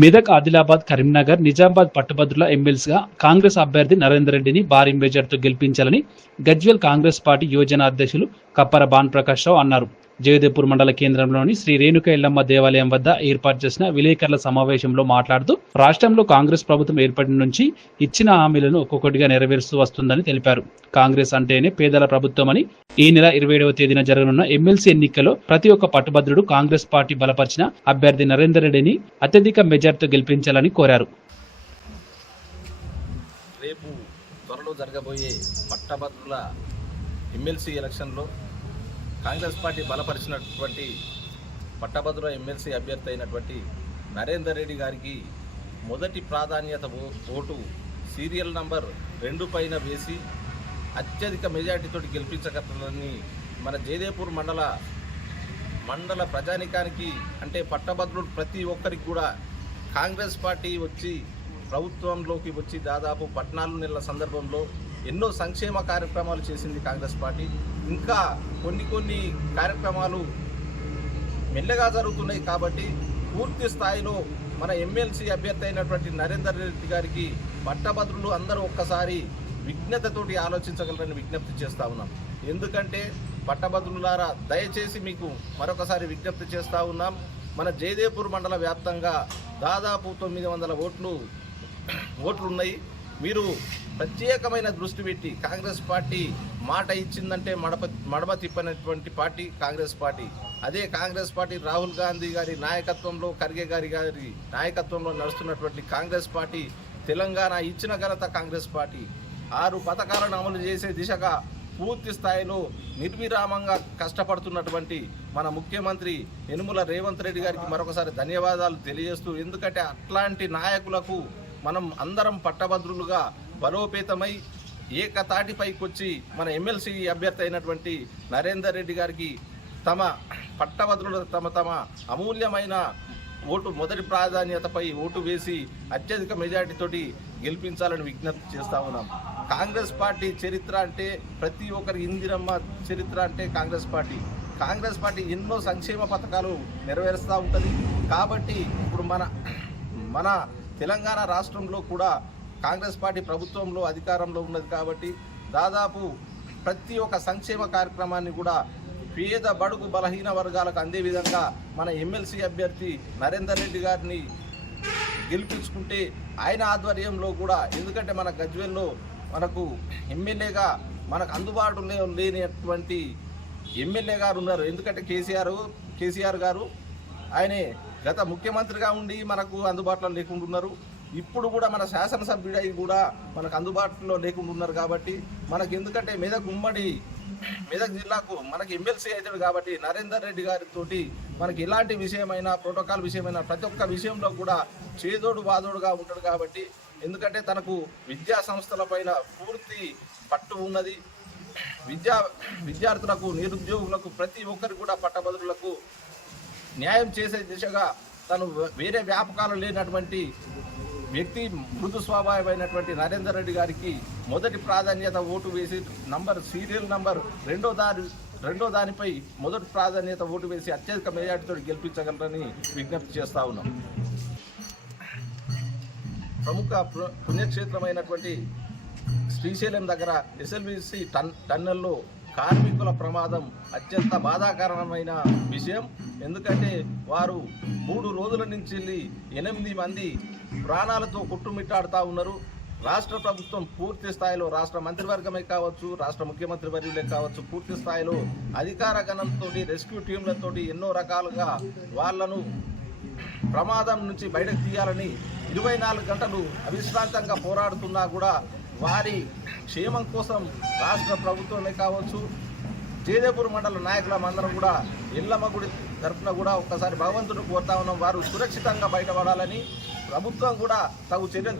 మెదక్, ఆదిలాబాద్, కరీంనగర్, నిజామాబాద్ పట్టభద్రుల ఎమ్మెల్సీగా కాంగ్రెస్ అభ్యర్థి నరేందర్ రెడ్డిని భారీ మెజార్టీతో గెలిపించాలని గజ్వేల్ కాంగ్రెస్ పార్టీ యువజన అధ్యక్షులు కప్పర భానుప్రకాష్ రావు అన్నారు. జయదేపూర్ మండల కేంద్రంలోని శ్రీ రేణుక ఎల్లమ్మ దేవాలయం వద్ద ఏర్పాటు చేసిన విలేకరుల సమావేశంలో మాట్లాడుతూ రాష్ట్రంలో కాంగ్రెస్ ప్రభుత్వం ఏర్పడిన నుంచి ఇచ్చిన హామీలను ఒక్కొక్కటిగా నెరవేరుస్తూ వస్తుందని తెలిపారు. కాంగ్రెస్ అంటేనే పేదల ప్రభుత్వమని, ఈ నెల 27వ తేదీన జరగనున్న ఎమ్మెల్సీ ఎన్నికల్లో ప్రతి ఒక్క పట్టుభద్రుడు కాంగ్రెస్ పార్టీ బలపరిచిన అభ్యర్థి నరేందర్ రెడ్డిని అత్యధిక మెజార్టీతో గెలిపించాలని కోరారు. రేపు త్వరలో జరగబోయే పట్టభద్రుల ఎమ్మెల్సీ ఎలక్షన్లో కాంగ్రెస్ పార్టీ బలపరిచినటువంటి పట్టభద్రుల ఎమ్మెల్సీ అభ్యర్థి అయినటువంటి నరేందర్ రెడ్డి గారికి మొదటి ప్రాధాన్యత ఓటు సీరియల్ నంబర్ 2 పైన వేసి అత్యధిక మెజార్టీతో గెలిపించగలరని మన జయదేపూర్ మండల ప్రజానికానికి, అంటే పట్టభద్రులు ప్రతి ఒక్కరికి కూడా కాంగ్రెస్ పార్టీ వచ్చి ప్రభుత్వంలోకి వచ్చి దాదాపు 14 నెలల సందర్భంలో ఎన్నో సంక్షేమ కార్యక్రమాలు చేసింది కాంగ్రెస్ పార్టీ. ఇంకా కొన్ని కార్యక్రమాలు మెల్లగా జరుగుతున్నాయి. కాబట్టి పూర్తి స్థాయిలో మన ఎమ్మెల్సీ అభ్యర్థి అయినటువంటి నరేందర్ రెడ్డి గారికి పట్టభద్రులు అందరూ ఒక్కసారి విజ్ఞతతోటి ఆలోచించగలరని విజ్ఞప్తి చేస్తూ ఉన్నాం. ఎందుకంటే పట్టభద్రులారా, దయచేసి మీకు మరొకసారి విజ్ఞప్తి చేస్తూ ఉన్నాం. మన జయదేపూర్ మండల వ్యాప్తంగా దాదాపు 900 ఓట్లు ఉన్నాయి. మీరు ప్రత్యేకమైన దృష్టి పెట్టి, కాంగ్రెస్ పార్టీ మాట ఇచ్చిందంటే మడమ తిప్పనటువంటి పార్టీ కాంగ్రెస్ పార్టీ. అదే కాంగ్రెస్ పార్టీ రాహుల్ గాంధీ గారి నాయకత్వంలో, ఖర్గే గారి నాయకత్వంలో నడుస్తున్నటువంటి కాంగ్రెస్ పార్టీ, తెలంగాణ ఇచ్చిన ఘనత కాంగ్రెస్ పార్టీ. 6 పథకాలను అమలు చేసే దిశగా పూర్తి స్థాయిలో నిర్విరామంగా కష్టపడుతున్నటువంటి మన ముఖ్యమంత్రి యనుమల రేవంత్ రెడ్డి గారికి మరొకసారి ధన్యవాదాలు తెలియజేస్తూ, ఎందుకంటే అట్లాంటి నాయకులకు మనం అందరం పట్టభద్రులుగా బలోపేతమై ఏకతాటిపైకి వచ్చి మన ఎమ్మెల్సీ అభ్యర్థి అయినటువంటి నరేందర్ రెడ్డి గారికి తమ పట్టభద్రులు తమ అమూల్యమైన ఓటు, మొదటి ప్రాధాన్యతపై ఓటు వేసి అత్యధిక మెజార్టీతోటి గెలిపించాలని విజ్ఞప్తి చేస్తూ ఉన్నాం. కాంగ్రెస్ పార్టీ చరిత్ర అంటే ప్రతి ఒక్కరి ఇందిరమ్మ చరిత్ర అంటే కాంగ్రెస్ పార్టీ ఎన్నో సంక్షేమ పథకాలు నెరవేరుస్తూ ఉంటుంది. కాబట్టి ఇప్పుడు మన తెలంగాణ రాష్ట్రంలో కూడా కాంగ్రెస్ పార్టీ ప్రభుత్వంలో అధికారంలో ఉన్నది. కాబట్టి దాదాపు ప్రతి ఒక్క సంక్షేమ కార్యక్రమాన్ని కూడా పేద, బడుగు, బలహీన వర్గాలకు అందే విధంగా మన ఎమ్మెల్సీ అభ్యర్థి నరేందర్ రెడ్డి గారిని గెలిపించుకుంటే ఆయన ఆధ్వర్యంలో కూడా, ఎందుకంటే మన గజ్వేల్లో మనకు ఎమ్మెల్యేగా మనకు అందుబాటులో లేనటువంటి ఎమ్మెల్యే గారు ఉన్నారు. ఎందుకంటే కేసీఆర్ గారు ఆయనే గత ముఖ్యమంత్రిగా ఉండి మనకు అందుబాటులో లేకుండా ఉన్నారు. ఇప్పుడు కూడా మన శాసనసభ్యుడై కూడా మనకు అందుబాటులో లేకుండా ఉన్నారు. కాబట్టి మనకు, ఎందుకంటే మెదక్ జిల్లాకు మనకి ఎమ్మెల్సీ అవుతాడు కాబట్టి నరేందర్ రెడ్డి గారితో మనకి ఎలాంటి విషయమైనా, ప్రోటోకాల్ విషయమైనా ప్రతి ఒక్క విషయంలో కూడా చేదోడు వాదోడుగా ఉంటాడు. కాబట్టి ఎందుకంటే తనకు విద్యా సంస్థల పైన పూర్తి పట్టు ఉన్నది. విద్యార్థులకు, నిరుద్యోగులకు, ప్రతి ఒక్కరికి కూడా పట్టభద్రులకు న్యాయం చేసే దిశగా తను వేరే వ్యాపకాలు లేనటువంటి వ్యక్తి, మృదు స్వభావమైనటువంటి నరేందర్ రెడ్డి గారికి మొదటి ప్రాధాన్యత ఓటు వేసి సీరియల్ నంబర్ 2 దానిపై మొదటి ప్రాధాన్యత ఓటు వేసి అత్యధిక మెజార్టీతో గెలిపించగలరని విజ్ఞప్తి చేస్తూ ఉన్నాం. ప్రముఖ పుణ్యక్షేత్రమైనటువంటి శ్రీశైలం దగ్గర ఎస్ఎల్బీసీ టన్నెల్లో కార్మికుల ప్రమాదం అత్యంత బాధాకరమైన విషయం. ఎందుకంటే వారు 3 రోజుల నుంచి 8 మంది ప్రాణాలతో కొట్టుమిట్టాడుతూ ఉన్నారు. రాష్ట్ర ప్రభుత్వం పూర్తి స్థాయిలో, రాష్ట్ర మంత్రివర్గమే కావచ్చు, రాష్ట్ర ముఖ్యమంత్రి వర్యులే కావచ్చు, పూర్తి స్థాయిలో అధికార గణంతో, రెస్క్యూ టీంలతో ఎన్నో రకాలుగా వాళ్లను ప్రమాదం నుంచి బయటకు తీయాలని 24 గంటలు అవిశ్రాంతంగా పోరాడుతున్నా కూడా వారి క్షేమం కోసం రాష్ట్ర ప్రభుత్వమే కావచ్చు, జయదేపూర్ మండల నాయకులం అందరం కూడా ఎల్లమ్మ గుడి తరఫున కూడా ఒక్కసారి భగవంతుడు కోరుతా ఉన్నాం. వారు సురక్షితంగా బయటపడాలని ప్రభుత్వం కూడా తగు చర్యలు